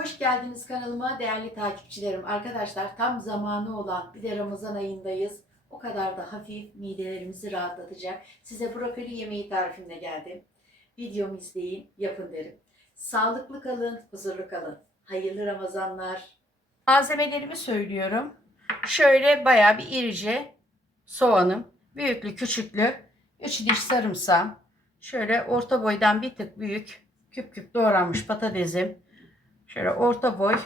Hoş geldiniz kanalıma değerli takipçilerim. Arkadaşlar tam zamanı olan bir de Ramazan ayındayız. O kadar da hafif midelerimizi rahatlatacak. Size brokoli yemeği tarifimle geldim. Videomu izleyin, yapın derim. Sağlıklı kalın, huzurlu kalın. Hayırlı Ramazanlar. Malzemelerimi söylüyorum. Şöyle bayağı bir irice soğanım. Büyüklü küçüklü. 3 diş sarımsağım. Şöyle orta boydan bir tık büyük küp küp doğranmış patatesim. Şöyle orta boy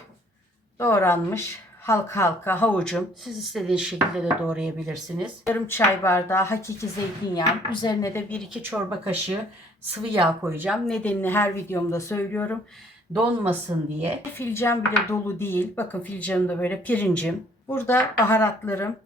doğranmış halka halka havucum. Siz istediğiniz şekilde de doğrayabilirsiniz. Yarım çay bardağı hakiki zeytinyağı. Üzerine de 1-2 çorba kaşığı sıvı yağ koyacağım. Nedenini her videomda söylüyorum. Donmasın diye. Filcan bile dolu değil. Bakın filcanımda böyle pirincim. Burada baharatlarım.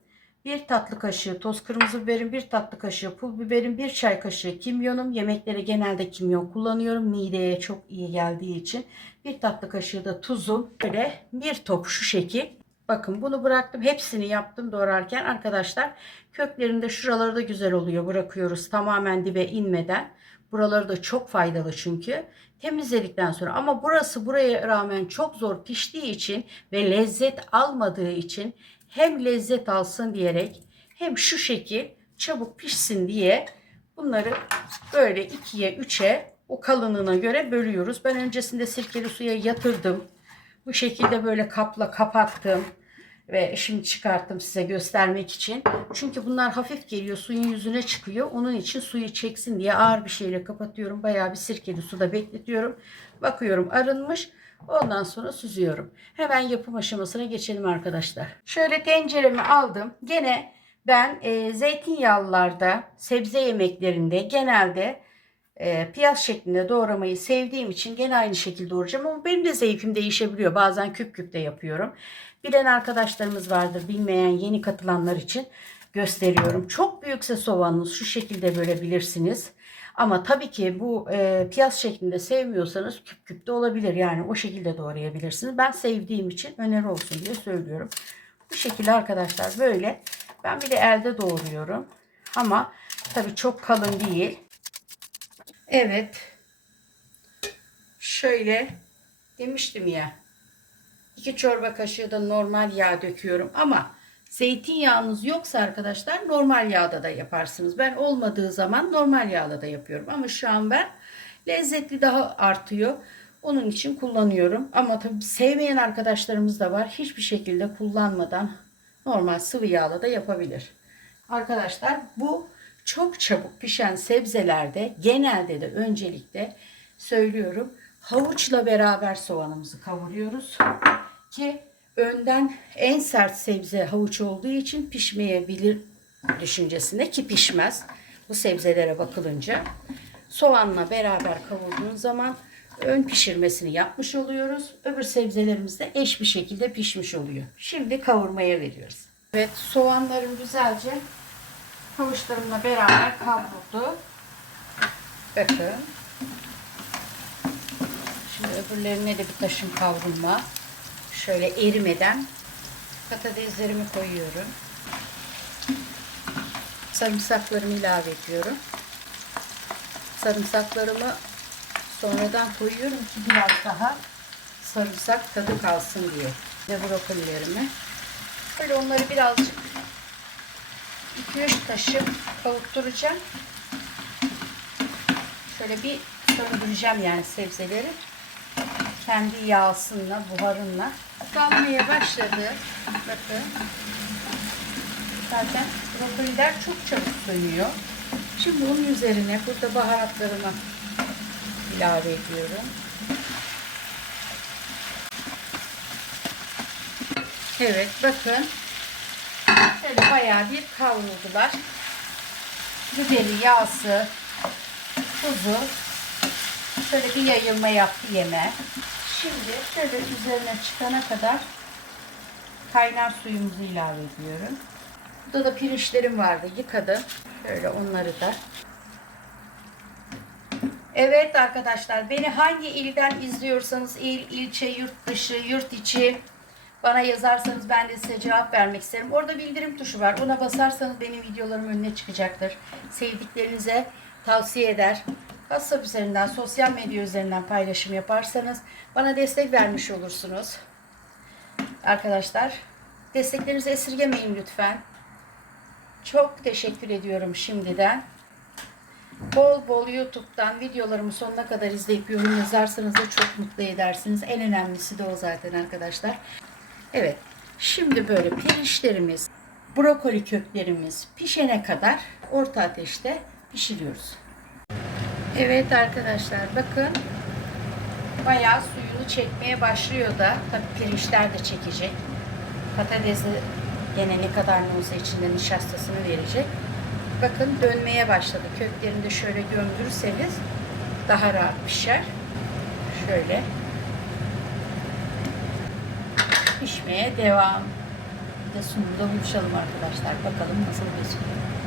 Bir tatlı kaşığı toz kırmızı biberim, bir tatlı kaşığı pul biberim, bir çay kaşığı kimyonum. Yemeklere genelde kimyon kullanıyorum. Mideye çok iyi geldiği için. Bir tatlı kaşığı da tuzum. Böyle bir top şu şekil. Bakın bunu bıraktım. Hepsini yaptım doğrarken arkadaşlar. Köklerinde şuraları da güzel oluyor. Bırakıyoruz tamamen dibe inmeden. Buraları da çok faydalı çünkü. Temizledikten sonra ama burası buraya rağmen çok zor piştiği için ve lezzet almadığı için hem lezzet alsın diyerek hem şu şekil çabuk pişsin diye bunları böyle ikiye üçe o kalınlığına göre bölüyoruz. Ben öncesinde sirkeli suya yatırdım. Bu şekilde böyle kapla kapattım. Ve şimdi çıkarttım size göstermek için. Çünkü bunlar hafif geliyor. Suyun yüzüne çıkıyor. Onun için suyu çeksin diye ağır bir şeyle kapatıyorum. Bayağı bir sirkeli suda bekletiyorum. Bakıyorum arınmış. Ondan sonra süzüyorum. Hemen yapım aşamasına geçelim arkadaşlar. Şöyle tenceremi aldım. Gene ben e, zeytinyağlılarda, sebze yemeklerinde genelde e, piyaz şeklinde doğramayı sevdiğim için gene aynı şekilde doğrayacağım. Ama benim de zevkim değişebiliyor. Bazen küp küp de yapıyorum. Bilen arkadaşlarımız vardır. Bilmeyen yeni katılanlar için gösteriyorum. Çok büyükse soğanınız şu şekilde bölebilirsiniz. Ama tabii ki bu e, piyaz şeklinde sevmiyorsanız küp küp de olabilir. Yani o şekilde doğrayabilirsiniz. Ben sevdiğim için öneri olsun diye söylüyorum. Bu şekilde arkadaşlar böyle. Ben bir de elde doğruyorum. Ama tabii çok kalın değil. Evet. Şöyle demiştim ya. 2 çorba kaşığı da normal yağ döküyorum ama zeytinyağınız yoksa arkadaşlar normal yağda da yaparsınız. Ben olmadığı zaman normal yağda da yapıyorum ama şu an ben lezzetli daha artıyor. Onun için kullanıyorum. Ama tabii sevmeyen arkadaşlarımız da var. Hiçbir şekilde kullanmadan normal sıvı yağla da yapabilir. Arkadaşlar bu çok çabuk pişen sebzelerde genelde de öncelikle söylüyorum havuçla beraber soğanımızı kavuruyoruz ki önden en sert sebze havuç olduğu için pişmeyebilir düşüncesinde ki pişmez. Bu sebzelere bakılınca soğanla beraber kavurduğun zaman ön pişirmesini yapmış oluyoruz. Öbür sebzelerimiz de eş bir şekilde pişmiş oluyor. Şimdi kavurmaya veriyoruz. Evet soğanlarım güzelce havuçlarımla beraber kavruldu. Bakın. Şimdi öbürlerine de bir taşım kavrulma. Şöyle erimeden patateslerimi koyuyorum. Sarımsaklarımı ilave ediyorum. Sarımsaklarımı sonradan koyuyorum ki biraz daha sarımsak tadı kalsın diye. Ve brokolilerimi. Böyle onları birazcık 2-3 taşım kavutturacağım. Şöyle bir söndüreceğim yani sebzeleri. Kendi yağsınla, buharınla. Kalmaya başladı. Bakın. Zaten brokoliler çok çabuk sönüyor. Şimdi bunun üzerine burada baharatlarımı ilave ediyorum. Evet bakın. Şöyle bayağı bir kavruldular. Biberi, yağsı, tuzu şöyle bir yayılma yaptı yeme. Şimdi şöyle üzerine çıkana kadar kaynar suyumuzu ilave ediyorum. Burada da pirinçlerim vardı. Yıkadım. Şöyle onları da. Evet arkadaşlar beni hangi ilden izliyorsanız il, ilçe, yurt dışı, yurt içi bana yazarsanız ben de size cevap vermek isterim. Orada bildirim tuşu var. Ona basarsanız benim videolarım önüne çıkacaktır. Sevdiklerinize tavsiye eder. WhatsApp üzerinden, sosyal medya üzerinden paylaşım yaparsanız bana destek vermiş olursunuz. Arkadaşlar desteklerinizi esirgemeyin lütfen. Çok teşekkür ediyorum şimdiden. Bol bol YouTube'dan videolarımı sonuna kadar izleyip yorum yazarsanız da çok mutlu edersiniz. En önemlisi de o zaten arkadaşlar. Evet. Şimdi böyle pirinçlerimiz, brokoli köklerimiz pişene kadar orta ateşte pişiriyoruz. Evet arkadaşlar bakın bayağı suyunu çekmeye başlıyor da tabii pirinçler de çekecek. Patatesi gene ne kadar ne olsa içinde nişastasını verecek. Bakın dönmeye başladı. Köklerini de şöyle gömdürürseniz daha rahat pişer. Şöyle. Pişmeye devam. Bir de sunumda buluşalım arkadaşlar. Bakalım nasıl gözüküyor.